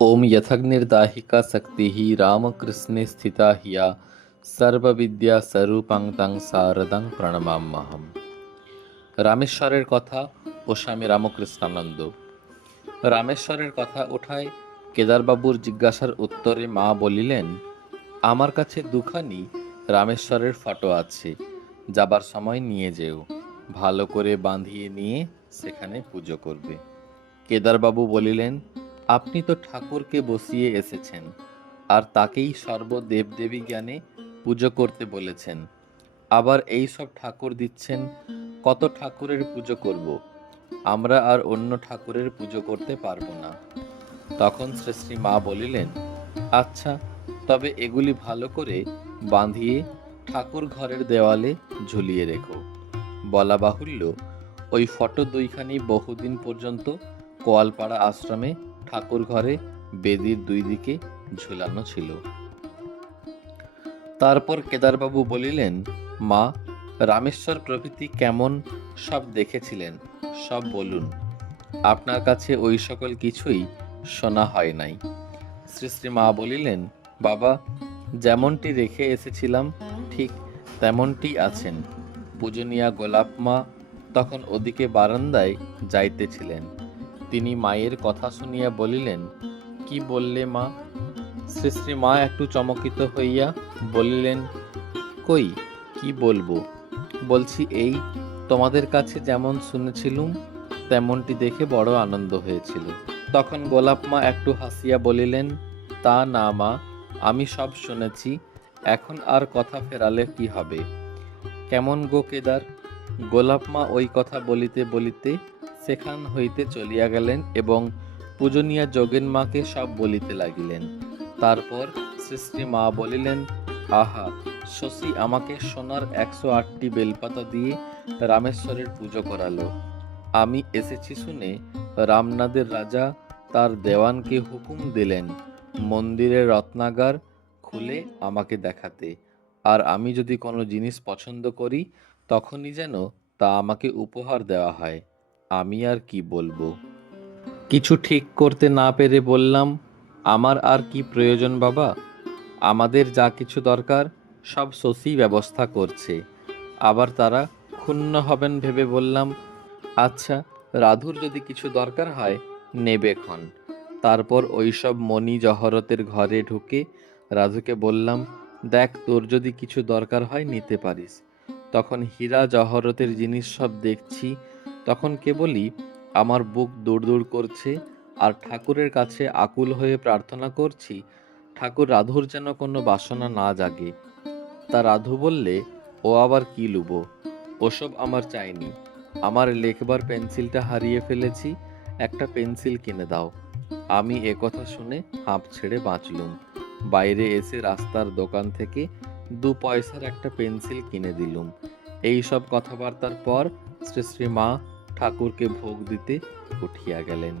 ओम यथग्निर्दाहिका शक्तिः रामकृष्णे स्थिता हिया সর্ববিদ্যা স্বরূপাং তাং শারদাং প্রণমাম্যহম। রামেশ্বরের কথা ও স্বামী রামকৃষ্ণানন্দ। রামেশ্বরের কথা ওঠায় কেদারবাবুর জিজ্ঞাসার উত্তরে মা বলিলেন, আমার কাছে দুখানি রামেশ্বরের ফটো আছে, যাবার সময় নিয়ে যেও, ভালো করে বাঁধিয়ে নিয়ে সেখানে পুজো করবে। কেদারবাবু বলিলেন, আপনি তো ঠাকুরকে বসিয়ে এসেছেন, আর তাকেই সর্বদেবদেবী জ্ঞানে পুজো করতে বলেছেন, আবার এই সব ঠাকুর দিচ্ছেন, কত ঠাকুরের পুজো করব, আমরা আর অন্য ঠাকুরের পুজো করতে পারবো না। তখন শ্রী মা বলিলেন, আচ্ছা, তবে এগুলি ভালো করে বাঁধিয়ে ঠাকুর ঘরের দেওয়ালে ঝুলিয়ে রেখো। বলা বাহুল্য, ওই ফটো দুইখানি বহুদিন পর্যন্ত কোয়ালপাড়া আশ্রমে ঠাকুর ঘরে বেদির দুই দিকে ঝুলানো ছিল। তারপর কেদারবাবু বলিলেন, মা, রামেশ্বর প্রভৃতি কেমন সব দেখেছিলেন, সব বলুন। আপনার কাছে ওই সকল কিছুই শোনা হয় নাই। শ্রী মা বলিলেন, বাবা, যেমনটি রেখে এসেছিলাম ঠিক তেমনটি আছেন। পূজনীয়া গোলাপ মা তখন ওদিকে বারান্দায় যাইতেছিলেন। তিনি মায়ের কথা শুনিয়া বলিলেন, কি বললে মা? শ্রী মা একটু চমকিত হইয়া বলিলেন, কই, কি বলবো? বলছি এই, তোমাদের কাছে যেমন শুনেছিলুম তেমনটি দেখে বড় আনন্দ হয়েছিল। তখন গোলাপ মা একটু হাসিয়া বলিলেন, তা না মা, আমি সব শুনেছি, এখন আর কথা ফেরালে কি হবে? কেমন গো কেদার? গোলাপ মা ওই কথা বলিতে বলিতে সেখান হইতে চলিয়া গেলেন এবং পূজনীয়া যোগেন মাকে সব বলিতে লাগিলেন। তারপর শ্রী মা বলিলেন, আহা, শশী আমাকে সোনার 108টি বেলপাতা দিয়ে রামেশ্বরের পুজো করালো। আমি এসেছি শুনে রামনাদের রাজা তার দেওয়ানকে হুকুম দিলেন মন্দিরের রত্নাগার খুলে আমাকে দেখাতে, আর আমি যদি কোনো জিনিস পছন্দ করি তখনই যেন তা আমাকে উপহার দেওয়া হয়। আমি আর কি বলবো? কিছু ঠিক করতে না পেরে বললাম, আমার আর কি প্রয়োজন বাবা? আমাদের যা কিছু দরকার সব শশী ব্যবস্থা করছে। আবার তারা ক্ষুণ্ণ হবেন ভেবে বললাম, আচ্ছা, রাধুর যদি কিছু দরকার হয় নেবে ক্ষণ। তারপর ওইসব মণি জহরতের ঘরে ঢুকে রাধুকে বললাম, দেখ, তোর যদি কিছু দরকার হয় নিতে পারিস। তখন হীরা জহরতের জিনিস সব দেখছি, তখন কেবলই আমার বুক দৌড় দৌড় করছে, আর ঠাকুরের কাছে আকুল হয়ে প্রার্থনা করছি ঠাকুর রাধুর যেন কোনো বাসনা না জাগে। তা রাধু বললে, ও আবার কি লুবো, ওসব আমার চাইনি। আমার লেখবার পেন্সিলটা হারিয়ে ফেলেছি, একটা পেন্সিল কিনে দাও। আমি একথা শুনে হাঁপ ছেড়ে বাঁচলুম। বাইরে এসে রাস্তার দোকান থেকে 2 পয়সার একটা পেন্সিল কিনে দিলুম। এই সব কথাবার্তার পর শ্রী মা ঠাকুরকে ভোগ দিতে উঠিয়া গেলেন।